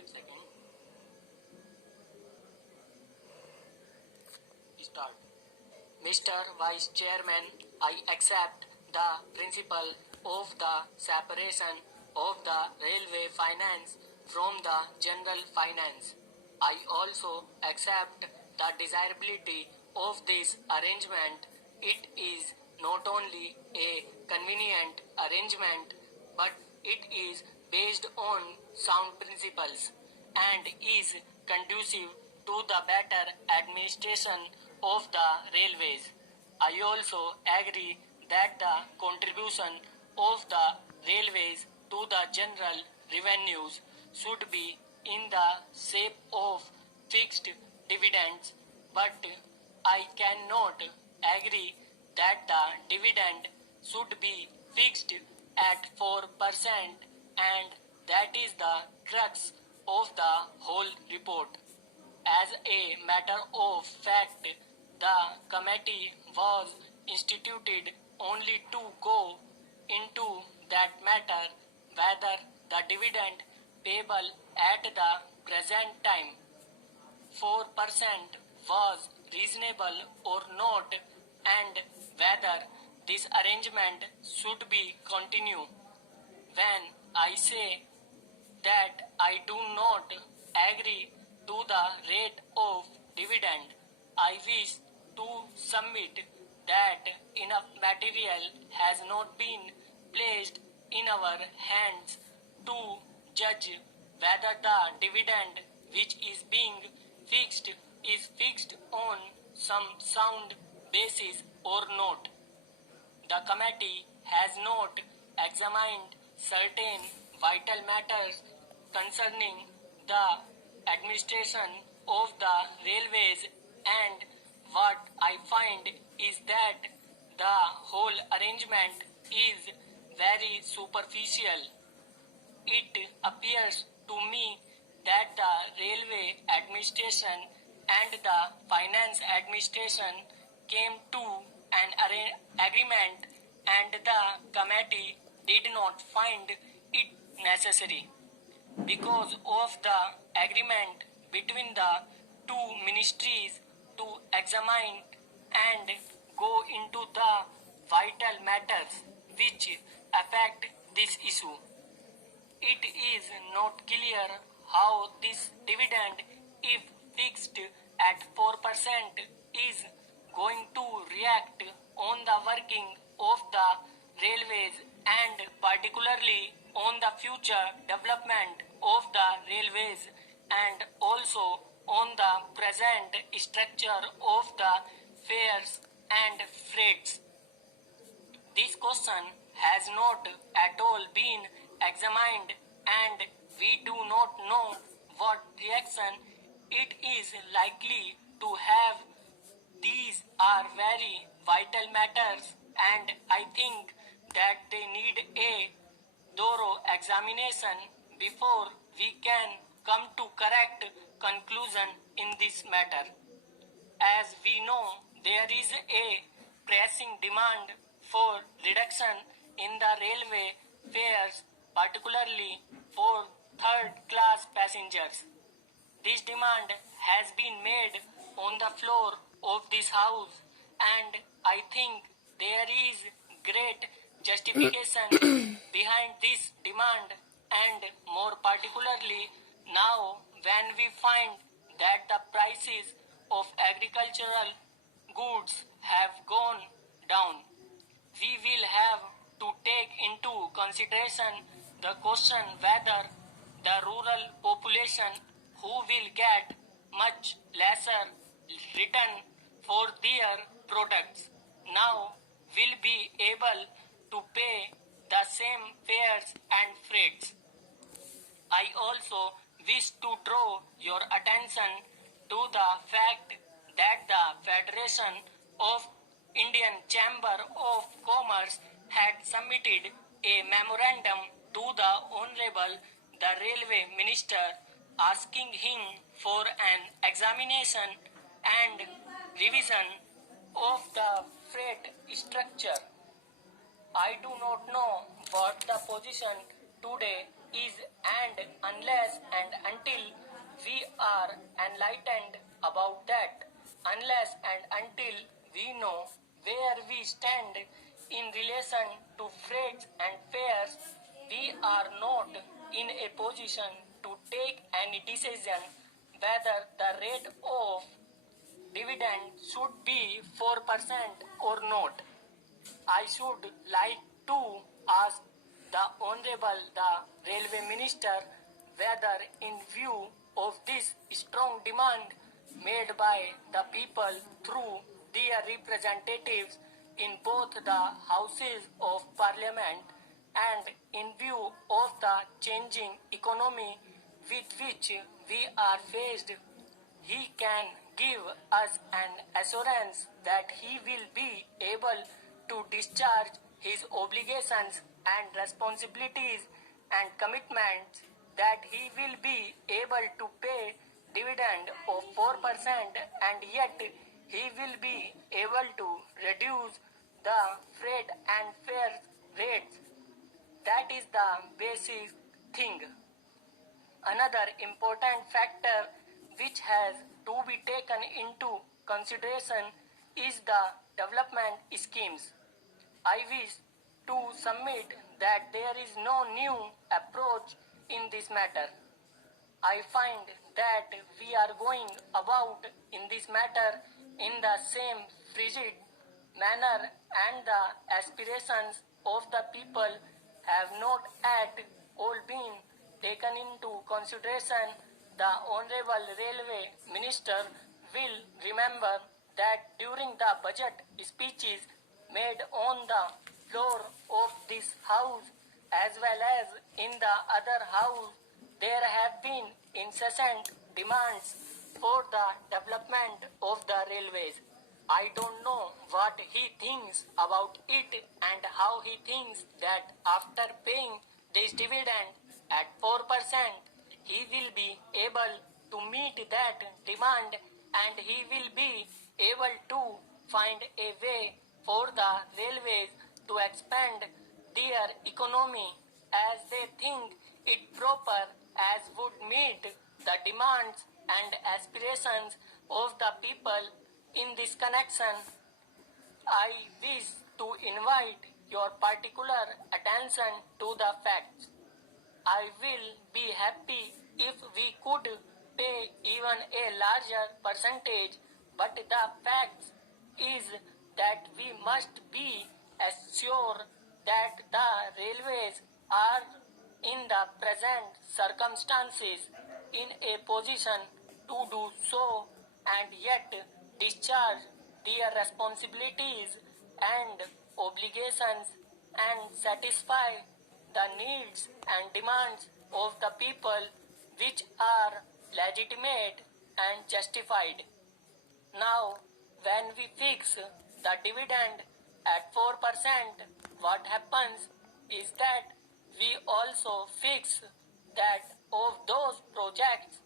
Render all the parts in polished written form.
5 seconds. Start. Mr. Vice Chairman, I accept the principle of the separation of the railway finance from the general finance. I also accept the desirability of this arrangement. It is not only a convenient arrangement, but it is based on sound principles and is conducive to the better administration of the railways. I also agree that the contribution of the railways to the general revenues should be in the shape of fixed dividends, but I cannot agree that the dividend should be fixed at 4%, and that is the crux of the whole report. As a matter of fact, the committee was instituted only to go into that matter whether the dividend payable at the present time 4% was reasonable or not, and whether this arrangement should be continued. When I say that I do not agree to the rate of dividend, I wish to submit that enough material has not been placed in our hands to judge whether the dividend which is being fixed is fixed on some sound basis or not. The committee has not examined certain vital matters concerning the administration of the railways, and what I find is that the whole arrangement is very superficial. It appears to me that the railway administration and the finance administration came to an agreement, and the committee did not find it necessary. Because of the agreement between the two ministries to examine and go into the vital matters which affect this issue, it is not clear how this dividend, if fixed at 4%, is going to react on the working of the railways and particularly on the future development of the railways, and also on the present structure of the fares and freights. This question has not at all been examined, and we do not know what reaction it is likely to have. These are very vital matters, and I think that they need a thorough examination before we can come to correct conclusion in this matter. As we know, there is a pressing demand for reduction in the railway fares, particularly for third class passengers. This demand has been made on the floor of this house, and I think there is great justification behind this demand, and more particularly now when we find that the prices of agricultural goods have gone down. We will have to take into consideration the question whether the rural population, who will get much lesser return for their products, now will be able to pay the same fares and freights. I also wish to draw your attention to the fact that the Federation of Indian Chamber of Commerce had submitted a memorandum to the Honorable the Railway Minister asking him for an examination and revision of the freight structure. I do not know what the position today is, and unless and until we are enlightened about that, unless and until we know where we stand in relation to freights and fares, we are not in a position to take any decision whether the rate of dividend should be 4% or not. I should like to ask the Honorable the Railway Minister whether in view of this strong demand made by the people through their representatives in both the Houses of Parliament and in view of the changing economy with which we are faced, he can give us an assurance that he will be able to discharge his obligations and responsibilities and commitments, that he will be able to pay dividend of 4% and yet he will be able to reduce the freight and fare rates. That is the basic thing. Another important factor which has to be taken into consideration is the development schemes. I wish to submit that there is no new approach in this matter. I find that we are going about in this matter in the same frigid manner, and the aspirations of the people have not at all been taken into consideration. The Honorable Railway Minister will remember that during the budget speeches made on the floor of this House as well as in the other House, there have been incessant demands for the development of the railways. I don't know what he thinks about it and how he thinks that after paying this dividend at 4%, he will be able to meet that demand and he will be able to find a way for the railways to expand their economy as they think it proper, as would meet the demands and aspirations of the people. In this connection, I wish to invite your particular attention to the facts. I will be happy if we could pay even a larger percentage, but the fact is that we must be assured that the railways are in the present circumstances in a position to do so and yet discharge their responsibilities and obligations and satisfy the needs and demands of the people, which are legitimate and justified. Now, when we fix the dividend at 4%, what happens is that we also fix that of those projects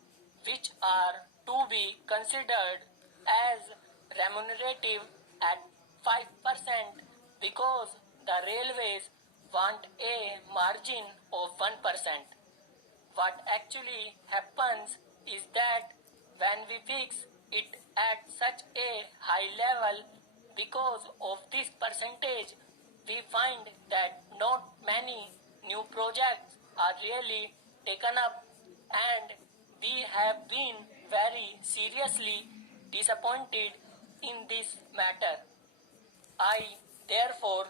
which are to be considered as remunerative at 5%, because the railways want a margin of 1%. What actually happens is that when we fix it at such a high level, because of this percentage, we find that not many new projects are really taken up, and we have been very seriously disappointed in this matter. I therefore